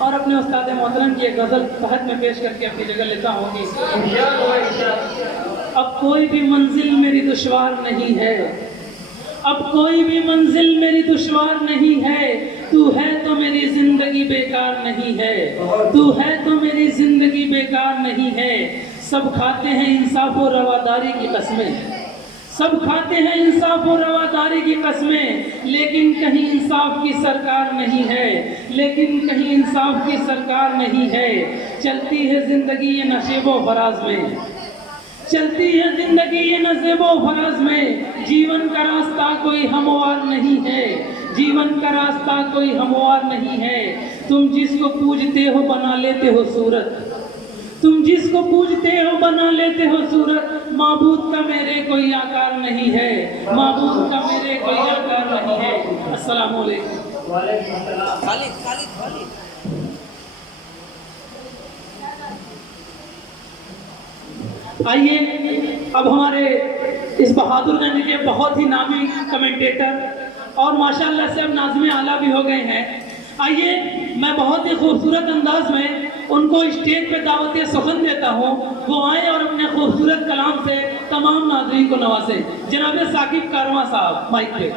اور اپنے استاد محترم کی ایک غزل تحت میں پیش کر کے اپنی جگہ لیتا ہوں گی۔ اب کوئی بھی منزل میری دشوار نہیں ہے، اب کوئی بھی منزل میری دشوار نہیں ہے، تو ہے تو میری زندگی بیکار نہیں ہے، تو ہے تو میری زندگی بیکار نہیں ہے۔ سب کھاتے ہیں انصاف و رواداری کی قسمیں، سب کھاتے ہیں انصاف و رواداری کی قسمیں، لیکن کہیں انصاف کی سرکار نہیں ہے، لیکن کہیں انصاف کی سرکار نہیں ہے۔ چلتی ہے زندگی یہ نشیب و فراز میں، چلتی ہے زندگی یہ نصیب و فراز میں، جیون کا راستہ کوئی ہموار نہیں ہے، جیون کا راستہ کوئی ہموار نہیں ہے۔ تم جس کو پوجتے ہو بنا لیتے ہو صورت، تم جس کو پوجتے ہو بنا لیتے ہو صورت، معبود کا میرے کوئی آکار نہیں ہے، معبود کا میرے کوئی آکار نہیں ہے۔ السلام علیکم۔ وعلیکم السلام۔ خالد آئیے اب ہمارے اس بہادر گنج کے بہت ہی نامی کمنٹیٹر اور ماشاءاللہ سے اب ناظم اعلیٰ بھی ہو گئے ہیں، آئیے میں بہت ہی خوبصورت انداز میں ان کو اسٹیج پہ دعوت سخن دیتا ہوں، وہ آئیں اور اپنے خوبصورت کلام سے تمام ناظرین کو نوازیں۔ جناب ثاقب کارواں صاحب مائک پہ۔